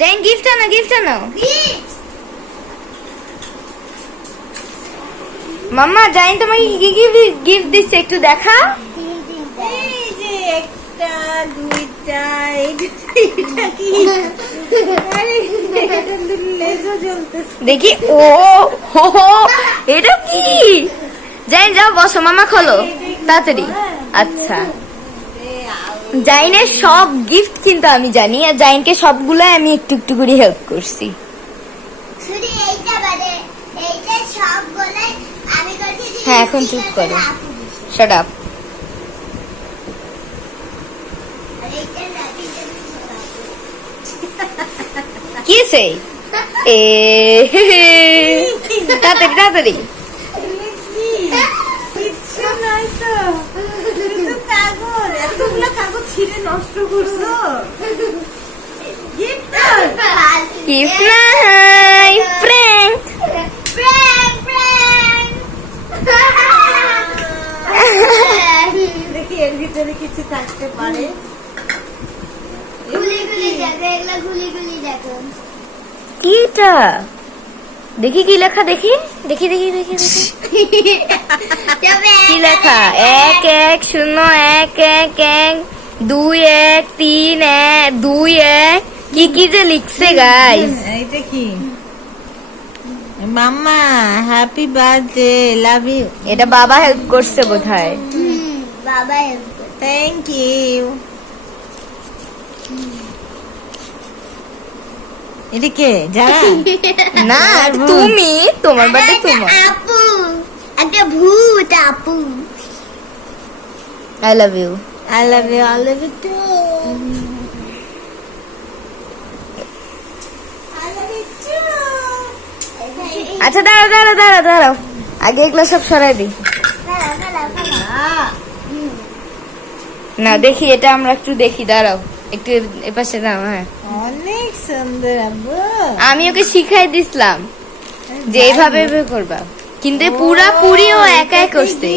Zain gift আনো মাম্মা। জাইন তোমাকে কি কি গিফট দিচ্ছে একটু দেখা। এই যে একটা দুইটা এইটা কি আরে এটা লেজও জ্বলতেছে দেখি। ও হো হো, এটা কি? জাইন যাও বসো, মামা খোলো তাড়াতাড়ি। আচ্ছা, জাইনের সব গিফট কিন্তু আমি জানি, আর জাইনকে সবগুলো আমি একটু একটু করে হেল্প করছি। হ্যাঁ, এখন চুপ করো, শাট আপ। কি সেই এ তাড়াতাড়ি তাড়াতাড়ি। কিচ্ছু নাই তো, শুধু কাগজ। এতগুলো কাগজ ছিঁড়ে নষ্ট করছো। গিফট গিফট নাই, প্র্যাঙ্ক। দেখি এর ভিতরে কিছু থাকতে পারে। কি এটা? দেখি কি লেখা, দেখি দেখি দেখি দেখি দেখি কি লেখা? 1-1-1-1-2-1-3-1-2-1 কি কি যে লিখছে গাইস। এইটা কি? Mamma happy birthday, love you. এটা বাবা হেল্প করছে বোধহয়। Thank you. এটা কে? যারা না, তুমি, তোমার বার্থডে তোমার। আপু, একটা ভূত আপু। I love you. I love you, I love you too. আচ্ছা দাঁড়াও দাঁড়াও দাঁড়াও দাঁড়াও, আগে এগুলো সব সরাই দিই। না দেখি, এটা আমরা একটু দেখি, দাঁড়াও একটু এপাশে দাও। হ্যাঁ, অনেক সুন্দর আব্বু। আমি ওকে শিখাই দিছিলাম যে এইভাবে এভাবে করবা, কিন্তু পুরাপুরি ও একাই করছে।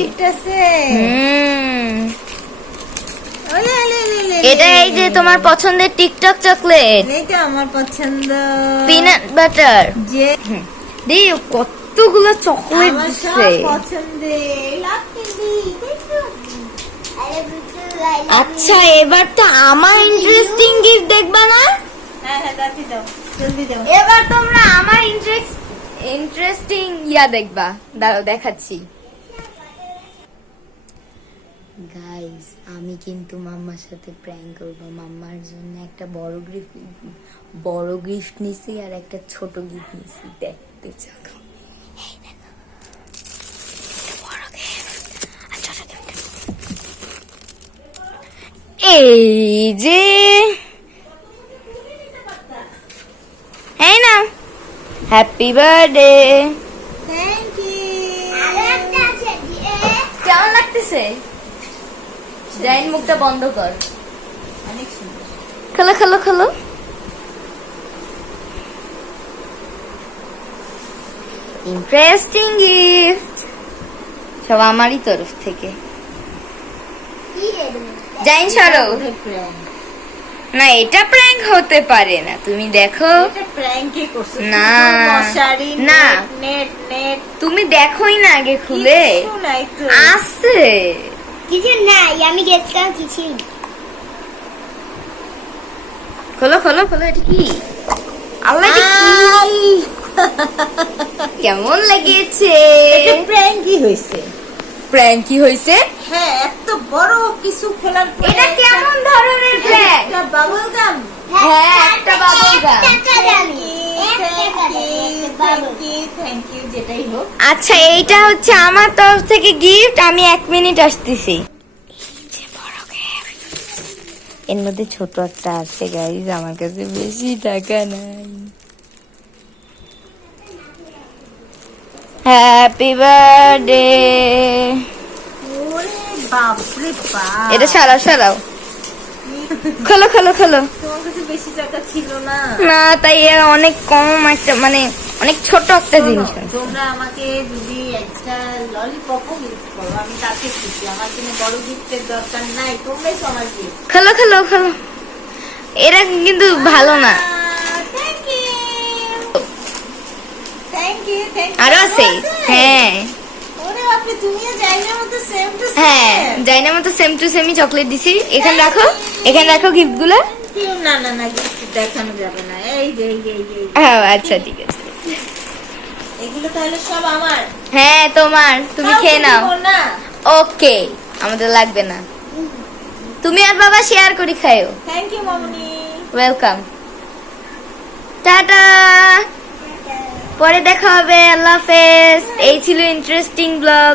এটা এই যে তোমার পছন্দের টিকটক চকলেট, এটা আমার পছন্দ। Peanut butter. যে দি কতগুলো চকলেট আমার দিচ্ছে। সব পছন্দের। লাভ কিন্দি দেখো। আচ্ছা, এবার তো আমার ইন্টারেস্টিং গিফট দেখবা না? হ্যাঁ হ্যাঁ, দাও দাও, জলদি দাও। এবার তোমরা আমার ইন্টারেস্টিং ইয়া দেখবা, দাঁড়াও দেখাচ্ছি। গাইস, আমি কিন্তু মাম্মার সাথে প্র্যাঙ্ক করবো। মাম্মার জন্য একটা বড় গিফট নিছি আর একটা ছোট গিফট নিছি, দেখতে চাও? এই দেখো, একটা বড় gift আর ছোট gift। এই যে, এই না, হ্যাপি বার্থডে। Thank you. কেমন লাগতেছে? জাইন মুখটা বন্ধ কর। অনেক সুন্দর। খোলো খোলো খোলো। ইন্টারেস্টিং গিফট সব আমারই তরফ থেকে। জাইন সরো। না, এটা প্র্যাঙ্ক হতে পারে না, তুমি দেখো। এটা প্র্যাঙ্কই করছো। না, মশারি, না। নেট নেট তুমি দেখোই না আগে খুলে। কিছু নাই তো। আছে কিছু নাই, আমি গেছিলাম কিছু। খোলো খোলো খোলো। এটা কি? আল্লাহ, এটা কি? কেমন লেগেছে? এটা প্র্যাঙ্কই হইছে। প্র্যাঙ্ক কি হয়েছে? হ্যাঁ, এত বড় কিছু খোলার পরে এটা কেমন ধরনের প্র্যাঙ্ক? একটা বাবল গাম। হ্যাঁ, একটা বাবল গাম। থ্যাংক ইউ, যেটাই হোক। আচ্ছা, এইটা হচ্ছে আমার তরফ থেকে গিফট। আমি 1 মিনিট আসতেছি। এর মধ্যে ছোট একটা আছে গাইজ, আমার কাছে বেশি টাকা নাই। Happy birthday. ওরে বাপরে বাপ। এটা সারাও সারাও, খোলো খোলো খোলো। তোমার কাছে বেশি টাকা ছিল না? না, তাই এর অনেক কম একটা, মানে অনেক ছোট একটা জিনিস আছে। তোমরা আমাকে যদি একটা ললিপপও গিফট করো, আমি তাতে খুশি। আমার কোনো বড় গিফটের দরকার নাই, তোমরাই তো আমার গিফট। খোলো খোলো খোলো। এরা কিন্তু ভালো না। থ্যাংক ইউ থ্যাংক ইউ আরো আছে হ্যাঁ ওরে বাপরে তুমিও জাইনার মতো সেম টু হ্যাঁ জাইনার মতো সেম টু সেমই চকলেট দিছি এখানে রাখো গিফট গুলো না না না gift দেখানো যাবে না এই যে এই যে এই যে আচ্ছা ঠিক আছে এগুলো তাহলে সব আমার হ্যাঁ তোমার তুমি কাউকে খেয়ে নাও দিব না ওকে আমাদের লাগবে না তুমি আর বাবা শেয়ার করে খাও থ্যাংক ইউ মামনি ওয়েলকাম টাটা পরে দেখা হবে আল্লাহ হাফেজ এই ছিল ইন্টারেস্টিং ব্লগ